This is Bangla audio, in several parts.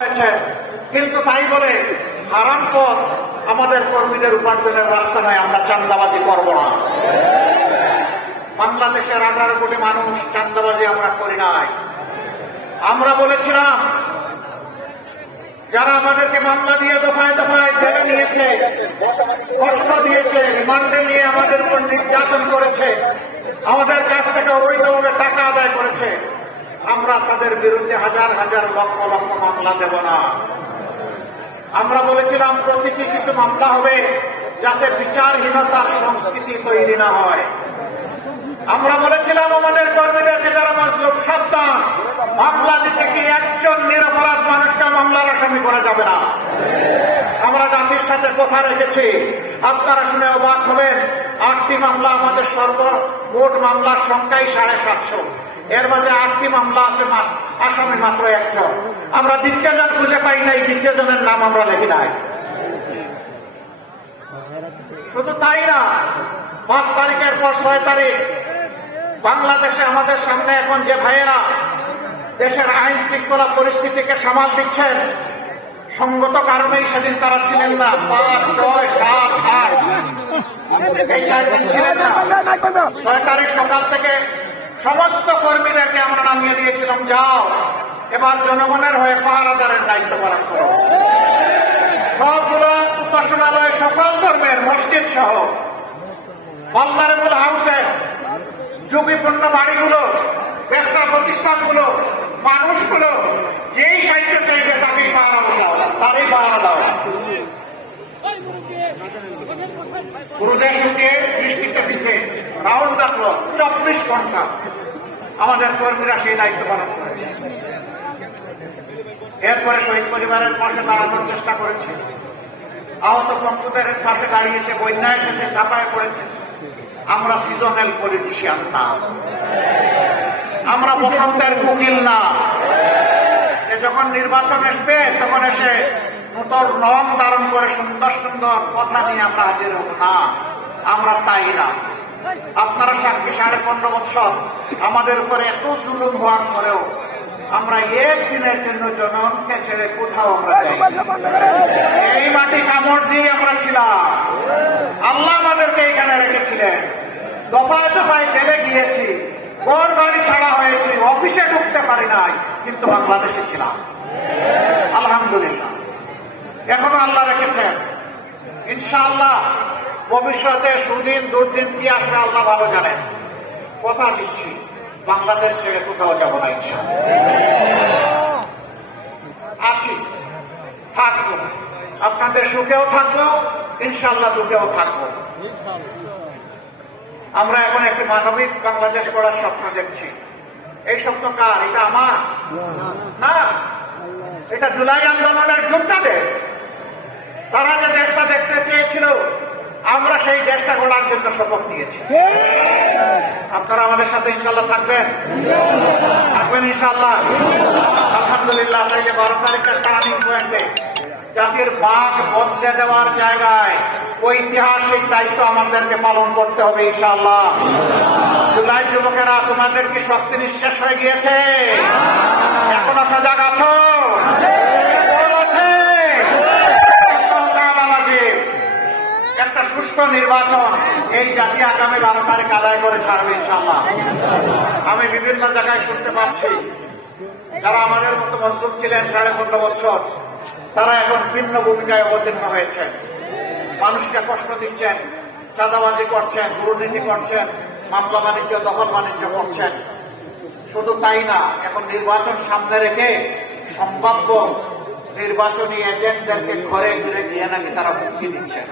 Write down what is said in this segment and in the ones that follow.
কিন্তু তাই বলে হারাম পথ আমাদের কর্মীদের উপার্জনের রাস্তা নয়। আমরা চাঁদাবাজি করব না। বাংলাদেশের 18 কোটি মানুষ চাঁদাবাজি আমরা করি নাই। আমরা বলেছিলাম যারা আমাদেরকে মামলা দিয়ে দফায় দফায় জেলে নিয়েছে, কষ্ট দিয়েছে, রিমান্ডে নিয়ে আমাদের উপর নির্যাতন করেছে, আমাদের কাছ থেকে অবৈধভাবে টাকা আদায় করেছে, আমরা তাদের বিরুদ্ধে হাজার হাজার লক্ষ লক্ষ মামলা দেব না। আমরা বলেছিলাম প্রতিটি কিছু মামলা হবে যাতে বিচারহীনতার সংস্কৃতি তৈরি না হয়। আমরা বলেছিলাম আমাদের কর্মীদেরকে যারা মজলুম সাবধান, মামলা দিতে গিয়ে একজন নিরপরাধ মানুষকে মামলার আসামি করা যাবে না। আমরা জাতির সাথে কথা রেখেছি। আপনারা শুনে অবাক হবেন, 8টি মামলা আমাদের সর্বমোট মামলার সংখ্যাই 750। এর মাঝে 8টি মামলা আছে, আসামি মাত্র একজন। আমরা দ্বিতীয়জন খুঁজে পাই নাই, দ্বিতীয়জনের নাম আমরা লিখি নাই। শুধু তাই না, 5 তারিখের পর 6 তারিখ বাংলাদেশে আমাদের সামনে এখন যে ভাইয়েরা দেশের আইন শৃঙ্খলা পরিস্থিতিকে সামাল দিচ্ছেন, সঙ্গত কারণেই সেদিন তারা ছিলেন না। 5, 6, 7, 8 এই 4 দিন ছিলেন না। 6 তারিখ সকাল থেকে সমস্ত কর্মীদেরকে আমরা নামিয়ে দিয়েছিলাম, যাও এবার জনগণের হয়ে পাহারাদারের দায়িত্ব পালন করো। সবগুলো উপাসনালয়, সকল ধর্মের মসজিদ সহ ভালনারেবল হাউসেস, ঝুঁকিপূর্ণ বাড়িগুলো, ব্যবসা প্রতিষ্ঠানগুলো, মানুষগুলো যেই সাহিত্য চাইবে তাকেই পাহারা বসাও, তারই পাহারা দাও। গুরুদেব শুকিয়ে বৃষ্টিতে পিছিয়ে রাউন্ড দা ক্লক 24 ঘন্টা আমাদের কর্মীরা সেই দায়িত্ব পালন করেছে। এরপরে শহীদ পরিবারের পাশে দাঁড়ানোর চেষ্টা করেছে, আহত কম্পিউটারের পাশে দাঁড়িয়েছে, বন্যা এসেছে, চাপায় পড়েছে। আমরা সিজনাল পলিটিশিয়ান না, আমরা বসন্তের কুকিল না। যখন নির্বাচন আসবে তখন এসে নতুন রং ধারণ করে সুন্দর সুন্দর কথা নিয়ে আমরা হাজির হব না। আমরা তাই না। আপনারা সাক্ষী, 15.5 বছর আমাদের উপরে এত জুলুম হওয়ার পরেও আমরা একদিনের জন্য জনগণকে ছেড়ে কোথাও আমরা যাই। এই মাটি কামড় দিয়ে আমরা ছিলাম, আল্লাহ আমাদেরকে এখানে রেখেছিলেন। দফায় দফায় জেলে গিয়েছি, ঘর বাড়ি ছাড়া হয়েছে, অফিসে ঢুকতে পারি নাই, কিন্তু বাংলাদেশে ছিলাম। আলহামদুলিল্লাহ, এখনো আল্লাহ রেখেছেন। ইনশাআল্লাহ ভবিষ্যতে সুদিন দুর্দিন কি আসবে আল্লাহ ভালো জানেন। কথা দিচ্ছি, বাংলাদেশ ছেড়ে কোথাও যাব না। ইনশাআল্লাহ আছি, থাকবো, আপনাদের সুখেও থাকবো, ইনশাআল্লাহ দুঃখেও থাকবো। আমরা এখন একটি মানবিক বাংলাদেশ গড়ার স্বপ্ন দেখছি। এই স্বপ্ন কার? এটা আমার না, এটা জুলাই আন্দোলনের যোদ্ধাদের। তারা যে দেশটা দেখতে চেয়েছিল, আমরা সেই দেশটা গড়ার জন্য শপথ নিয়েছি। আপনারা আমাদের সাথে ইনশাল্লাহ থাকবেন, থাকবেন ইনশাল্লাহ। আলহামদুলিল্লাহ, তাই যে 12 তারিখের টার্নিং পয়েন্টে জাতির বাঘ বদলে দেওয়ার জায়গায় ঐতিহাসিক দায়িত্ব আমাদেরকে পালন করতে হবে ইনশাআল্লাহ। জুলাই যুবকেরা, তোমাদের কি শক্তি নিঃশেষ হয়ে গিয়েছে? এখনো সজাগ আছো? একটা সুষ্ঠু নির্বাচন এই জাতি আগামী 12 তারিখ আদায় করে ছাড়বে ইনশাআল্লাহ। আমি বিভিন্ন জায়গায় শুনতে পাচ্ছি যারা আমাদের মতো মজলুম ছিলেন 15.5 বছর, তারা এখন ভিন্ন ভূমিকায় অবতীর্ণ হয়েছে। মানুষকে কষ্ট দিচ্ছেন, চাঁদাবাজি করছেন, দুর্নীতি করছেন, মামলা বাণিজ্য, দখল বাণিজ্য করছেন। শুধু তাই না, এখন নির্বাচন সামনে রেখে সম্ভাব্য নির্বাচনী এজেন্টদেরকে ঘরে ঘুরে গিয়ে নাকি তারা হুমকি দিচ্ছেন।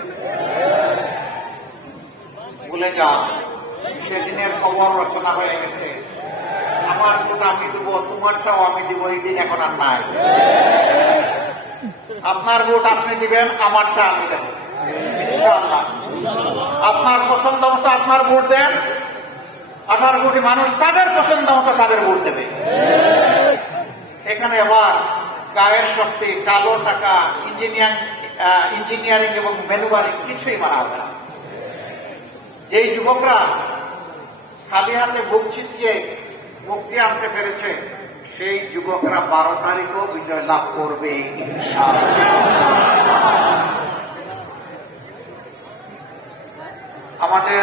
ভুলে যা, সেদিনের খবর রচনা হয়ে গেছে। আমার ভোট আমি দেবো, তোমারটাও আমি দিব, এই দিন এখন আর নাই। আপনার ভোট আপনি দিবেন, আমারটা আমি দেব ইনশাআল্লাহ। আপনার পছন্দ মতো আপনার ভোট দেন, 18 কোটি মানুষ তাদের পছন্দ মতো তাদের ভোট দেবে। এখানে আবার গায়ের শক্তি, কালো টাকা, ইঞ্জিনিয়ারিং এবং ম্যানুয়ারিং কিছুই মানা হবে না। যেই যুবকরা খালি হাতে বুক ছিটিয়ে মুক্তি আনতে পেরেছে, সেই যুবকরা 12 তারিখও বিজয় লাভ করবে ইনশাআল্লাহ। আমাদের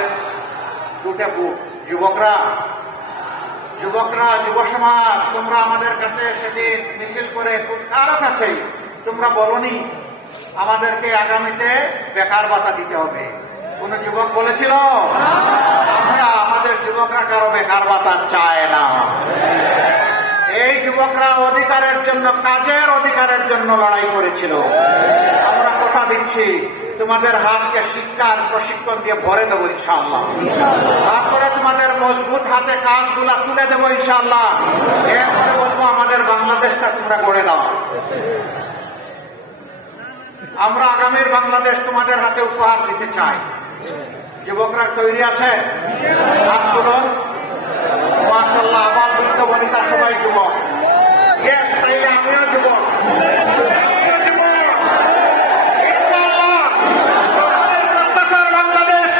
দুটা বুক যুবকরা যুব সমাজ, তোমরা আমাদের কাছে সেদিন মিছিল করে কারো কাছেই তোমরা বলনি আমাদেরকে আগামীতে বেকার ভাতা দিতে হবে। কোন যুবক বলেছিল? আমরা আমাদের যুবকরা কারো বেকার ভাতা চায় না। এই যুবকরা অধিকারের জন্য, কাজের অধিকারের জন্য লড়াই করেছিল। আমরা কথা দিচ্ছি তোমাদের হাতকে শিক্ষার প্রশিক্ষণ দিয়ে ভরে দেবো ইনশাআল্লাহ। তারপরে তোমাদের মজবুত হাতে কাজগুলা তুলে দেবো ইনশাআল্লাহ। এরপরে বলবো আমাদের বাংলাদেশটা তোমরা গড়ে দাও। আমরা আগামীর বাংলাদেশ তোমাদের হাতে উপহার দিতে চাই। যুবকরা তৈরি আছে? হাত তুলুন। মাশাআল্লাহ, আমার বৃদ্ধ বনিতা সবাই যুবক। তাই আমিও যুবক। বাংলাদেশ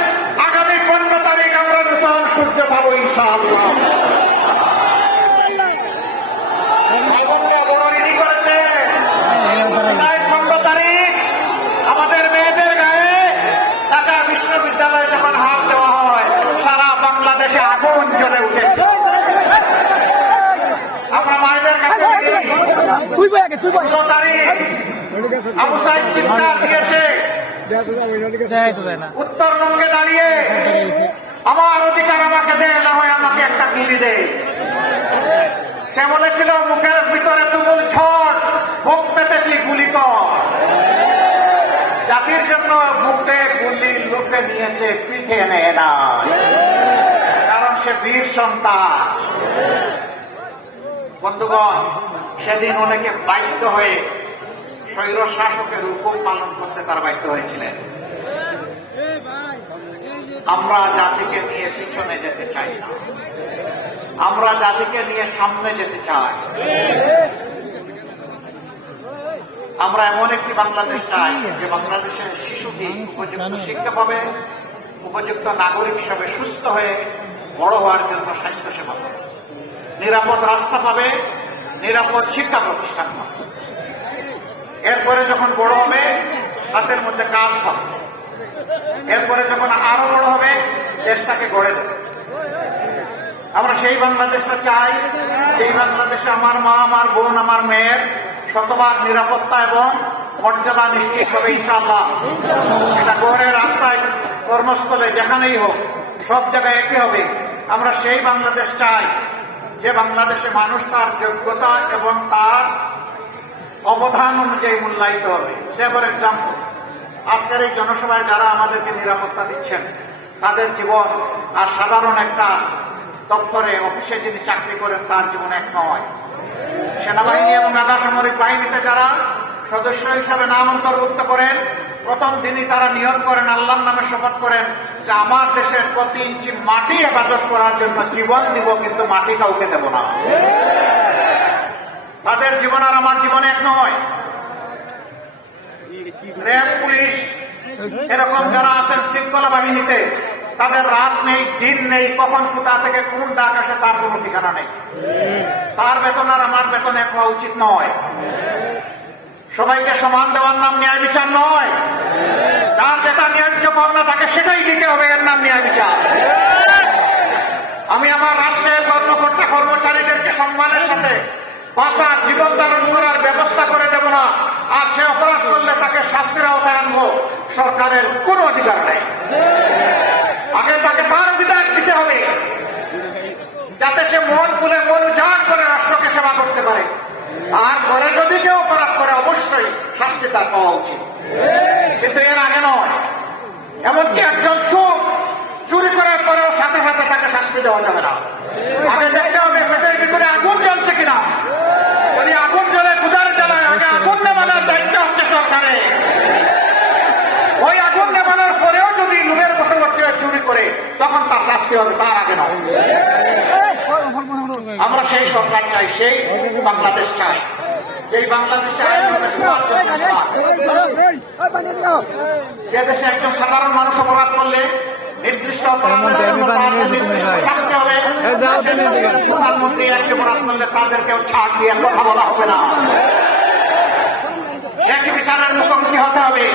আগামী 15 তারিখ আমরা নতুন সূর্য পাবো ইনশাআল্লাহ। আমাদের মেয়েদের গায়ে ঢাকা বিশ্ববিদ্যালয়ে যখন হাত দেওয়া হয়, সারা বাংলাদেশে আগুন জ্বলে উঠেছে। আমরা মায়েদের কাছে আবু সাইদ চিৎকার দিয়েছে উত্তরবঙ্গে দাঁড়িয়ে, আমার অধিকার আমাকে দেয়, না হয় আমাকে একটা গুলি দেয়। সে বলেছিল মুখের ভিতরে তুমুল ঝড়, বুক পেতেছি গুলি কর। জাতির জন্য বুকে গুলি লুকে নিয়েছে, পিঠে নেয় না, কারণ সে বীর সন্তান। বন্ধুগণ, সেদিন অনেকে বাধ্য হয়ে স্বৈর শাসকের হুকুম পালন করতে তার বাধ্য হয়েছিলেন। আমরা জাতিকে নিয়ে পিছনে যেতে চাই না, আমরা জাতিকে নিয়ে সামনে যেতে চাই। আমরা এমন একটি বাংলাদেশ চাই যে বাংলাদেশের শিশুটি উপযুক্ত শিক্ষা পাবে, উপযুক্ত নাগরিক হিসাবে সুস্থ হয়ে বড় হওয়ার জন্য স্বাস্থ্য সেবা পাবে, নিরাপদ রাস্তা পাবে, নিরাপদ শিক্ষা প্রতিষ্ঠান পাবে। এরপরে যখন বড় হবে হাতের মধ্যে কাজ পাবে, এরপরে যখন আরো বড় হবে দেশটাকে গড়ে দেবে। আমরা সেই বাংলাদেশটা চাই, সেই বাংলাদেশে আমার মা, আমার বোন, আমার মেয়ের শতভাগ নিরাপত্তা এবং মর্যাদা নিশ্চিত হবে ইনশাআল্লাহ। এটা ঘরে, রাস্তায়, কর্মস্থলে, যেখানেই হোক সব জায়গায় একই হবে। আমরা সেই বাংলাদেশ চাই যে বাংলাদেশে মানুষ তার যোগ্যতা এবং তার অবদান অনুযায়ী মূল্যায়িত হবে। সে ফর এক্সাম্পল, আজকের এই জনসভায় যারা আমাদেরকে নিরাপত্তা দিচ্ছেন, তাদের জীবন আর সাধারণ একটা দপ্তরে, অফিসে যিনি চাকরি করেন তার জীবন এক নয়। সেনাবাহিনী এবং আধা সামরিক বাহিনীতে যারা সদস্য হিসাবে নাম অন্তর্ভুক্ত করেন, প্রথম দিনই তারা নিয়ত করেন, আল্লাহর নামে শপথ করেন যে আমার দেশের প্রতি ইঞ্চি মাটি হেফাজত করার জন্য জীবন দিব, কিন্তু মাটি কাউকে দেব না। তাদের জীবন আর আমার জীবন এক নয়। র্যাব, পুলিশ, এরকম যারা আছেন শৃঙ্খলা বাহিনীতে, তাদের রাত নেই, দিন নেই, কখন কোথা থেকে কোন ডাক আসে তার কোনো ঠিকানা নেই। তার বেতন আর আমার বেতন এক হওয়া উচিত নয়। সবাইকে সমান দেওয়ার নাম ন্যায় বিচার নয়। যার যেটা ন্যায্য পাওনা থাকে সেটাই দিতে হবে, এর নাম ন্যায় বিচার। আমি আমার রাষ্ট্রের কর্মকর্তা কর্মচারীদেরকে সম্মানের সাথে বাঁচার, জীবন ধারণ করার ব্যবস্থা করে দেব না, আর সে অপরাধ করলে তাকে শাস্তির আওতায় আনবো, সরকারের কোন অধিকার নেই। আগে তাকে তার অধিকার দিতে হবে, যাতে সে মন খুলে, মন উজাড় করে রাষ্ট্রকে সেবা করতে পারে। আর পরে যদি কেউ অপরাধ করে অবশ্যই শাস্তি তার পাওয়া উচিত, কিন্তু এর আগে নয়। এমনকি একজন চোর চুরি করার পরেও সাথে সাথে তাকে শাস্তি দেওয়া যাবে না। আগে দেখতে হবে পেটের ভিতরে আগুন জ্বলছে কিনা। যদি আগুন জ্বলে গুজার জ্বালায়, আগে আগুন নেবানোর দায়িত্ব হচ্ছে সরকারের। ওই আগুন নেবানোর পরেও যদি লুমের বশবর্তী হয়ে চুরি করে, তখন তার শাস্তি হবে, তার আগে নয়। আমরা সেই সরকার চাই, সেই বাংলাদেশ চাই, যেই বাংলাদেশে যে দেশে একজন সাধারণ মানুষ অপরাধ করলে নির্দিষ্ট শাস্তি হবে। প্রধানমন্ত্রী একটি অপরাধ করলে তাদেরকেও ছাড় দিয়ে কথা বলা হবে না। একই বিচারের মুখোমুখি হতে হবে।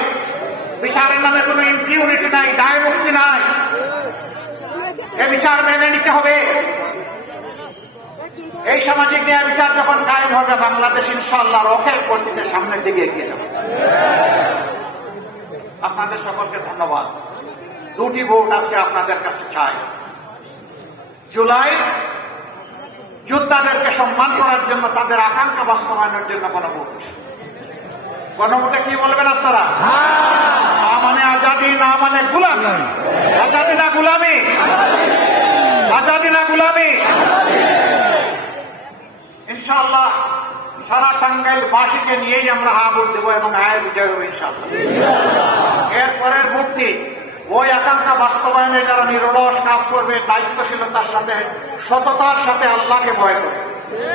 বিচারের নামে কোনো ইম্পিউনিটি নাই, দায় মুক্তি নাই। এ বিচার মেনে নিতে হবে। এই সামাজিক ন্যায় বিচার যখন কায়েম হবে, বাংলাদেশ ইনশাআল্লাহ রকেট গতিতে সামনের দিকে এগিয়ে যাবে। আপনাদের সকলকে ধন্যবাদ। দুটি ভোট আজকে আপনাদের কাছে চাই। জুলাই যোদ্ধাদেরকে সম্মান করার জন্য, তাদের আকাঙ্ক্ষা বাস্তবায়নের জন্য গণভোট। গণভোটে কি বলবেন আপনারা? না মানে আজাদি, না মানে গুলামি। আজাদি না গুলামি? আজাদি না গুলামি? ইনশাআল্লাহ সারা টাঙ্গাইল বাসীকে নিয়েই আমরা হা ভোট দেবো এবং হায় বিজয় হবে ইনশাআল্লাহ। এরপরের ভোটটি ওই আকাঙ্ক্ষা বাস্তবায়নে যারা নিরলস কাজ করবে, দায়িত্বশীলতার সাথে, সততার সাথে, আল্লাহকে ভয় করে,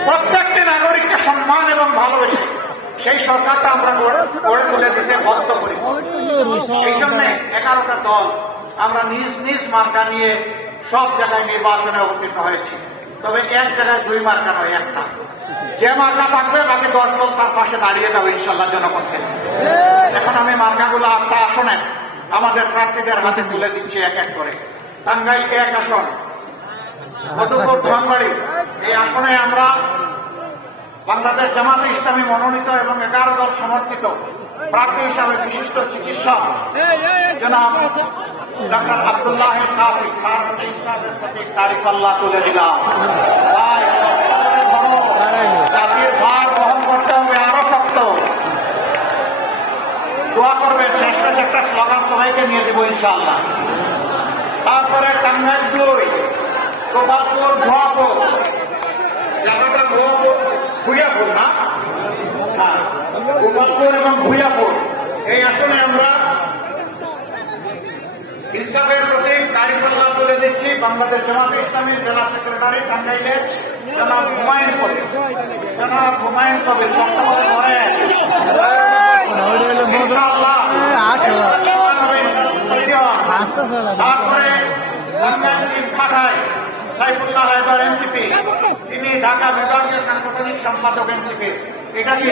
প্রত্যেকটি নাগরিককে সম্মান এবং ভালোবেসে সেই সরকারটা আমরা গড়ে তুলে দিতে বদ্ধ করি। এই জন্য 11টা দল আমরা নিজ নিজ মার্কা নিয়ে সব জায়গায় নির্বাচনে অবতীর্ণ হয়েছি। তবে এক জায়গায় 2 মার্কা নয়, একটা। যে মার্কা থাকবে বাকি 10 দল তার পাশে দাঁড়িয়ে যাবে ইনশাআল্লাহ জনগণকে। এখন আমি মার্কাগুলো 8টা আসনে আমাদের প্রার্থীদের হাতে তুলে দিচ্ছি এক এক করে। টাঙ্গাইল 1 আসন, মধুপুর ধনবাড়ি, এই আসনে আমরা বাংলাদেশ জামাতে ইসলামী মনোনীত এবং 11 দল সমর্থিত প্রার্থী হিসাবে বিশিষ্ট চিকিৎসক জনাব ডক্টর আব্দুল্লাহ কাফি, তার ইনসাফের প্রতীক দাঁড়িপাল্লা তুলে দিলাম। জাতির ভার বহন করতে হবে আরো শক্ত। দোয়া করবেন, শেষ একটা স্লোগান সবাইকে নিয়ে দেবো ইনশাআল্লাহ। তারপরে টাঙ্গাইল 2, গোপালপুর, ধোয়াপুর, জায়গাটা ভুইয়াপুর না, গোপালপুর এবং ভুইয়াপুর, এই আসনে আমরা ইনসাফের প্রতীক দাঁড়িপাল্লা তুলে দিচ্ছি বাংলাদেশ জামাতে ইসলামীর জেলা সেক্রেটারি টাঙ্গাইলের জনাব হুমায়ুন কবির। জনাব হুমায়ুন কবির সপ্তাহে পরে তারপরে পাঠায় সাইফুল্লাহ হায়দার এনসিপি, তিনি ঢাকা বিভাগীয় সাংগঠনিক সম্পাদক এনসিপি। এটা কি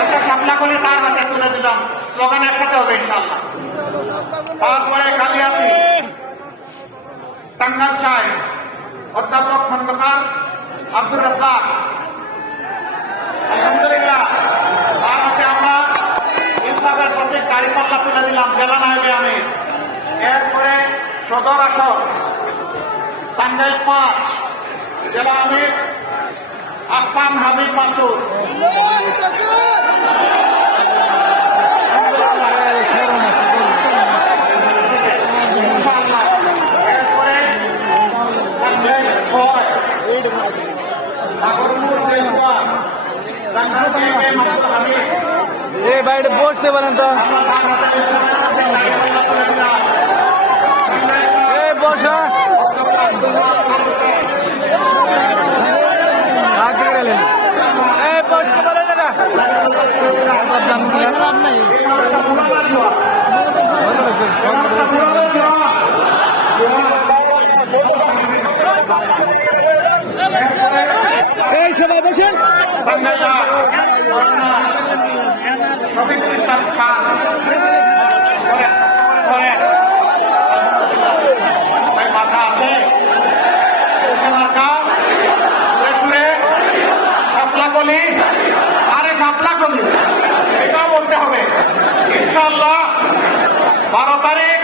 একটা সামলা করে তার হাতে তুলে দিলাম, স্লোগান একসাথে হবে ইনশাআল্লাহ। তারপরে কালিয়াতি টাঙ্গাইল চাই অধ্যাপক খন্দকার আব্দুর রাজ্জাক, আলহামদুলিল্লাহ তার হাতে আমরা ইনসাফের প্রতীক দাঁড়িপাল্লা তুলে দিলাম, জেলা নায়েবে আমির। এরপরে সদর আসন টাঙ্গাইল 5, জেলা আমির আহসান হাবিব মাসুদ। এরপরে টাঙ্গাইল 6, নাগরপুর জেলা এই বাইরে বসতে পারেন তো, এই বসা এই বসতে পারেন না। এই সবাই বসেন। শফিকুল ইসলাম খান মাথা আছে, সাপলাকলি, আরে সাপলাকলি এটাও বলতে হবে ইনশাআল্লাহ। 12 তারিখ